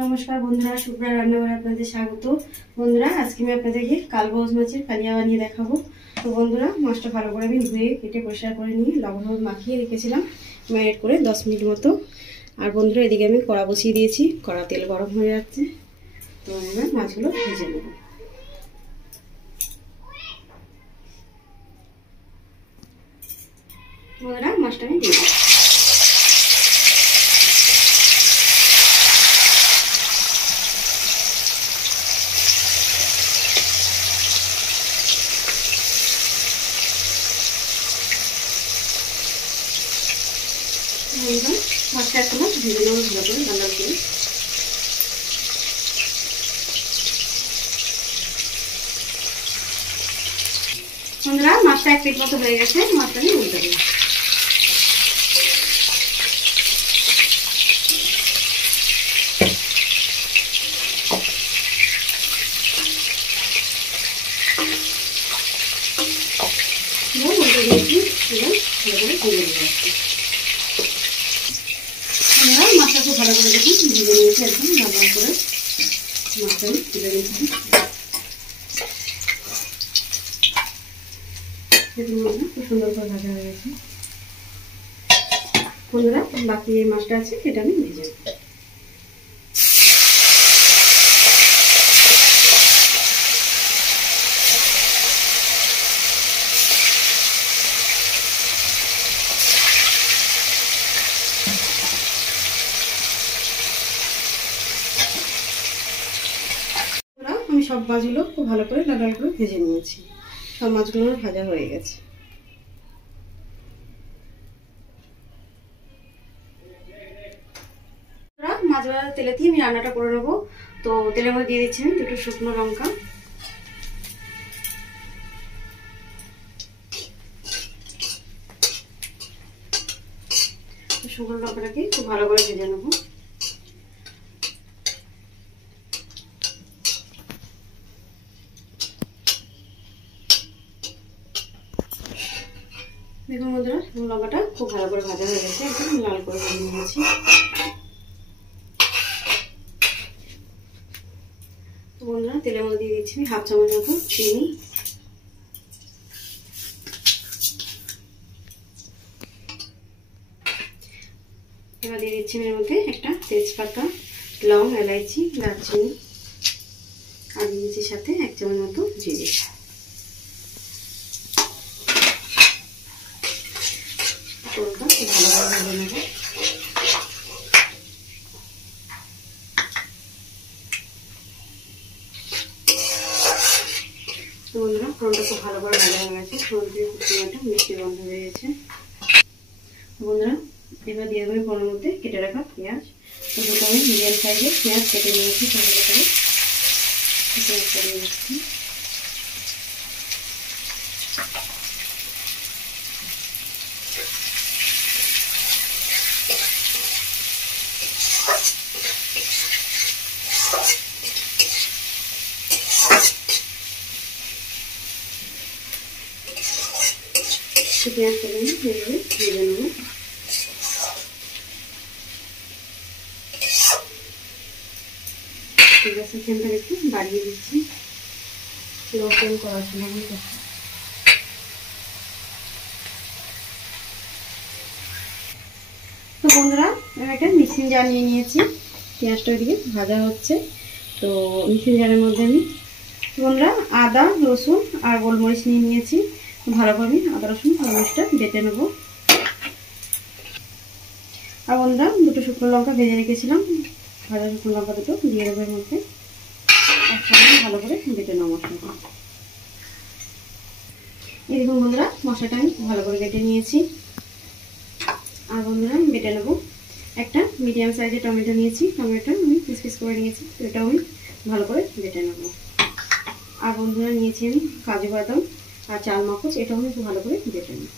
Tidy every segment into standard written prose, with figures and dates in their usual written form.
নমস্কার বন্ধুরা, শুভ্রা রান্নাঘরে আপনাদের স্বাগত। বন্ধুরা, আজকে আমি আপনাদেরকে কালবাউস মাছের কালিয়া বানিয়ে দেখাবো। তো বন্ধুরা, মাছটা ভালো করে আমি ধুয়ে কেটে পরিষ্কার করে নিয়ে লবণ হলুদ মাখিয়ে রেখেছিলাম ম্যারিনেট করে 10 মিনিট মতো। আর বন্ধুরা, এদিকে আমি কড়া বসিয়ে দিয়েছি, কড়া তেল গরম হয়ে যাচ্ছে। তো এবার মাছগুলো ভেজে নেব। বন্ধুরা, মাছটা আমি দিয়ে দিচ্ছি। মাছটা একটা মাছ ভেজে নেবো ভালো করে রান্না করে। বন্ধুরা, মাছটা 1 পিঠ মতো হয়ে গেছে, মাছটা নিয়ে উল্টে দেবো। উল্টে দিয়েছি, এবার ভালো করে ভেজে নেবো। মাছটা খুব ভালো করে দেখুন ভেজে নিয়েছি, একদম লাল লাল করে মাছটা তুলে নিয়েছি। খুব সুন্দর করে ভাজা হয়ে গেছে। বন্ধুরা, বাকি এই মাছটা আছে এটা আমি ভেজে নেব। আমি সব মাছগুলো খুব ভালো করে লাল লাল করে ভেজে নিয়েছি। সব মাছগুলো ভাজা হয়ে গেছে। মাছ ভাজা তেলে দিয়ে আমি রান্নাটা করে নেবো। তো তেলের মধ্যে দিয়ে দিচ্ছি আমি 2টো শুকনো লঙ্কা। শুকনো লঙ্কাটাকে খুব ভালো করে ভেজে নেবো। দেখুন বন্ধুরা, লঙ্কাটা খুব ভালো করে ভাজা হয়ে গেছে, একদম লাল করে ভেজে নিয়েছি। তো বন্ধুরা, তেলের মধ্যে দিয়ে দিচ্ছি 1/2 চামচ মতো চিনি। এবার দিয়ে দিচ্ছি এর মধ্যে একটা তেজপাতা, লং, এলাইচি, দারচিনি, আর দিয়ে দিচ্ছি সাথে 1 চামচ মতো জিরে। ভালো করে ভেজে নেব। বন্ধুরা, ফোড়নটা খুব ভালো করে ভাজা হয়ে গেছে, ফোড়ন থেকে খুব একটা মিষ্টি গন্ধ হয়ে গেছে। বন্ধুরা, এবার দিয়ে দেবো ফোড়নের মধ্যে কেটে রাখা পেঁয়াজ। তো দুটো আমি মিডিয়াম সাইজের পেঁয়াজ কেটে নিয়েছি, ছোটো করে পেঁয়াজটা দিয়ে দিচ্ছি। পেঁয়াজটা আমি এইভাবে ভেজে নেব। গ্যাসের ফ্লেমটা একটু বাড়িয়ে দিচ্ছি, লো ফ্লেম করার সময়। তো বন্ধুরা, আমি একটা মিক্সিং জার নিয়ে নিয়েছি, পেঁয়াজটা ওইদিকে ভাজা হচ্ছে। তো মিক্সিং জারের মধ্যে আমি বন্ধুরা আদা, রসুন আর গোলমরিচ নিয়ে নিয়েছি। ভালো করে আদা রসুন গোলমরিচটা বেটে নেব। আর বন্ধুরা, 2টো শুকনো লঙ্কা ভেজে রেখেছিলাম, ভাজা শুকনো লঙ্কা দুটো দিয়ে দেবো এর মধ্যে। একসঙ্গে ভালো করে বেটে নেব মশলাটা। এরকম বন্ধুরা, মশলাটা আমি ভালো করে বেটে নিয়েছি। আর বন্ধুরা, আমি বেটে নেব। একটা মিডিয়াম সাইজের টমেটো নিয়েছি, টমেটো আমি পিস পিস করে নিয়েছি, তো এটাও আমি ভালো করে বেটে নেব। আর বন্ধুরা, নিয়েছি আমি কাজু বাদাম আর চাল মগজ, এটাও আমি ভালো করে বেটে নেব।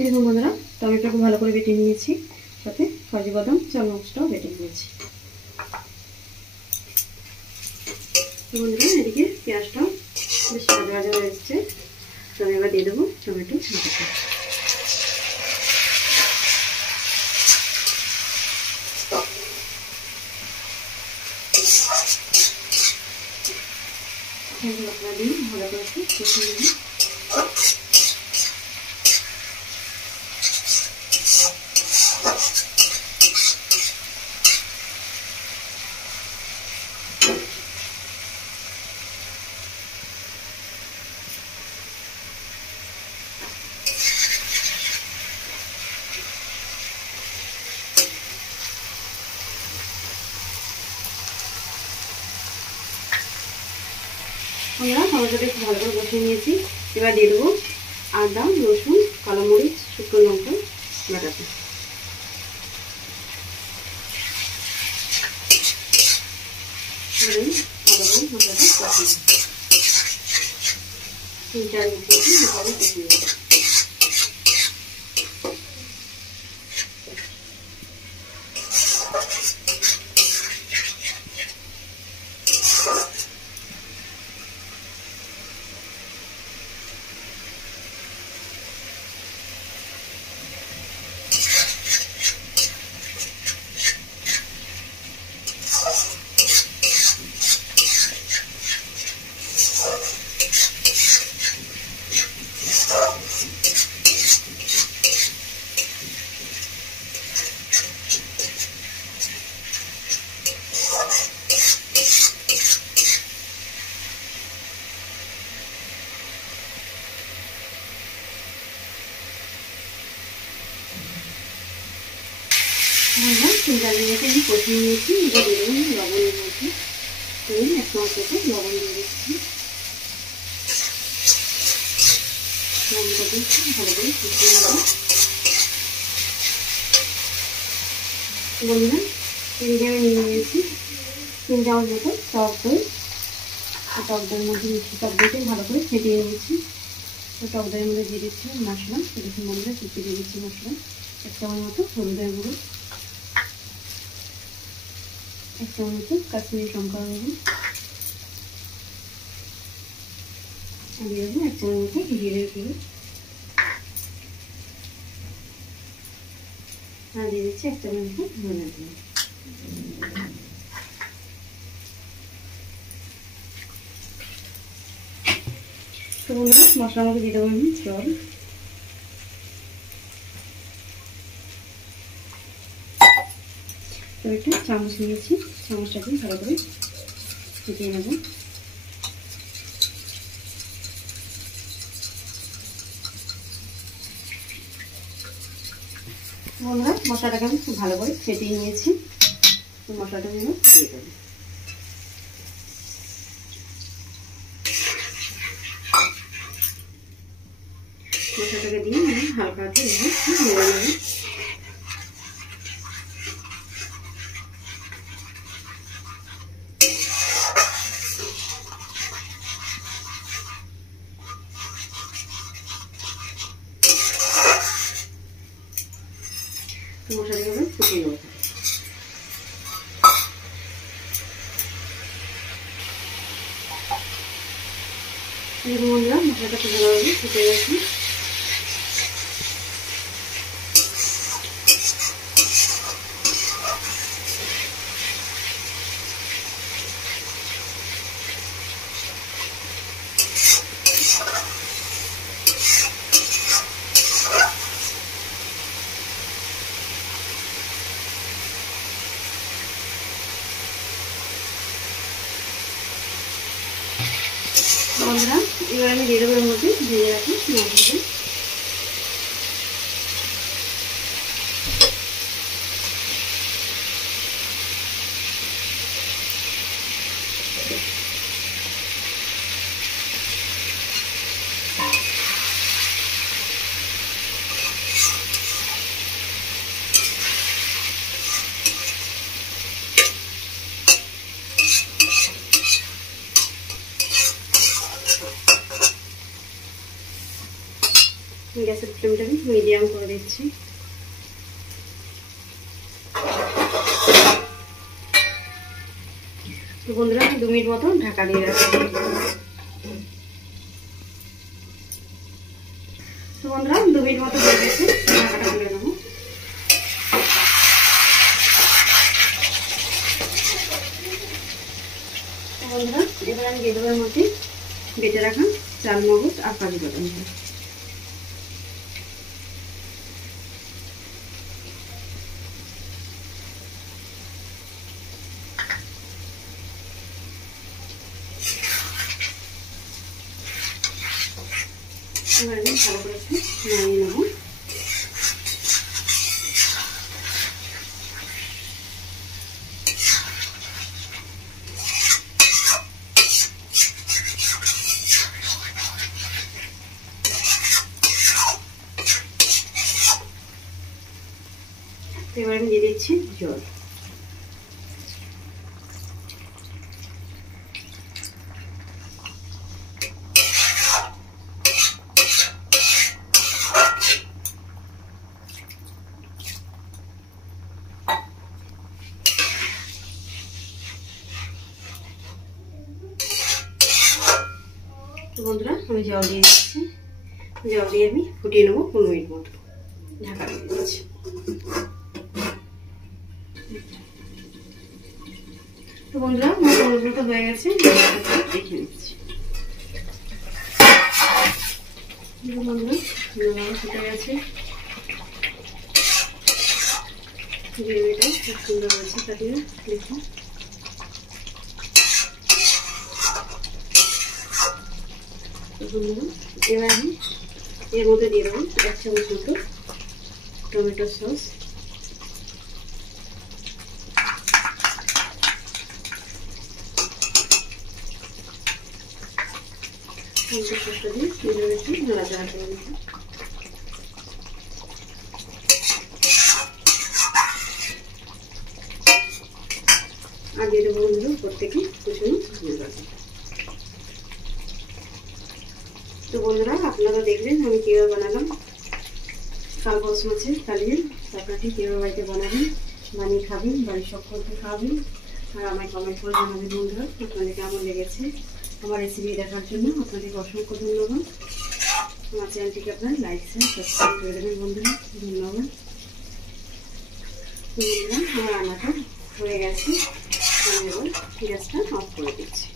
এরকম বন্ধুরা, টমেটোকে ভালো করে বেটে নিয়েছি, সাথে কাজু বাদাম চাল মগজটাও বেটে নিয়েছি। বন্ধুরা, এদিকে পেঁয়াজটা বেশ ভাজা ভাজা হয়ে এসছে। তো সঙ্গে এবার দিয়ে দেবো টমেটো বাটাটা। মশলা দিয়ে ভালো করে কষিয়ে নেব। আমরা টমেটোটা একটু ভালো করে কষিয়ে নিয়েছি। এবার দিয়ে দেবো আদা, রসুন, কালো মরিচ, শুকনো লঙ্কা বাটাটা। মশলাটা কষিয়ে 3-4 মিনিট ভালো কষিয়ে নেব। আমরা 3-4 মিনিট আমি কষিয়ে নিয়েছি। এবার দিয়ে দেবো লবণের মধ্যে। আমি 1 চামচ লবণ দিয়ে দিচ্ছি। লবণটা দিয়ে ভালো করে কষিয়ে নেব। বন্ধুরা এদিকে আমি নিয়ে নিয়েছি 3 চামচ মতো টক দই। টক দইয়ের মধ্যে মিষ্টি টক দইতে ভালো করে ফেটিয়ে নিয়েছি। টক দইয়ের মধ্যে দিয়ে দিচ্ছি মশলা। দেখুন বন্ধুরা কি দিয়ে দিচ্ছি মশলা। 1 চামচ মতো হলুদের গুঁড়ো, 1 চামচ মতো কাশ্মীরি লঙ্কা গুঁড়ো, দিয়ে দেবো 1 চামচ মতো জিরের গুঁড়ো, আর দিয়ে দিচ্ছি 1 চামচ মতো ধনে গুঁড়ো। তো বন্ধুরা মশলার মধ্যে দিয়ে দেবো আমি জল। তো একটা চামচ নিয়েছি, চামচটাকে ভালো করে ফুটিয়ে নেব। বন্ধুরা মশলাটাকে আমি খুব ভালো করে ফেটিয়ে নিয়েছি। তো মশলাটা আমি দিয়ে দেবো। মশলাটাকে দিয়ে আমি হালকা হাতে নেড়ে নেব। মশলাগুলো ফুটিয়ে নেব। দেখুন বন্ধুরা মশলাটা খুব ভালোভাবে ফুটে গেছে। বন্ধুরা এবার আমি দিয়ে দেবো এর মধ্যে ভেজে রাখি মশলাটা। গ্যাসের ফ্লেমটাকে মিডিয়াম করে দিচ্ছি। তো বন্ধুরা 2 মিনিট মতো ঢাকা দিয়ে রাখছি। বন্ধুরা 2 মিনিট মতো হয়ে গেছে, ঢাকাটা খুলে নেবো। বন্ধুরা এবার আমি দিয়ে দেবো এর মধ্যে বেটে রাখা চালমগজ আর কাজু বাদাম। এবার আমি ভালো করে একটু নামিয়ে নেবো। এবার আমি দিয়ে দিচ্ছি জল। তো বন্ধুরা আমি জল দিয়ে দিচ্ছি, জল দিয়ে আমি ফুটিয়ে নেবো 15 মিনিট মতো, ঢাকা দিয়ে দিচ্ছি। তো বন্ধুরা আমার 15 মিনিট মতো হয়ে গেছে, দেখে নিচ্ছি। বন্ধুরা ফুটে গেছে, গ্রেভিটা খুব সুন্দর হয়েছে, কাটিয়ে দেখুন। এবার আমি এর মধ্যে দিয়ে দেবো 1 চামচ মতো টমেটো সস, সসটা দিয়ে একটু নাড়াচাড়া করে নেব। আর দিয়ে দেবো বন্ধুরা উপর থেকে কুচনো ধনে পাতা। তো বন্ধুরা আপনারা দেখলেন আমি কীভাবে বানালাম কালবাউস মাছের কালিয়া। আপনারা ঠিক কীভাবে বাড়িতে বানাবেন, বানিয়ে খাবেন, বাড়ির সকলকে খাবেন, আর আমায় কমেন্ট করে জানাবেন বন্ধুরা আপনাদের কেমন লেগেছে। আমার রেসিপি দেখার জন্য আপনাদেরকে অসংখ্য ধন্যবাদ। আমার চ্যানেলটিকে আপনারা লাইক শেয়ার সাবস্ক্রাইব করে দেবেন বন্ধুরা, ধন্যবাদ। বন্ধুরা আমার রান্নাটা হয়ে গেছে, আমি এবার গ্যাসটা অফ করে দিচ্ছি।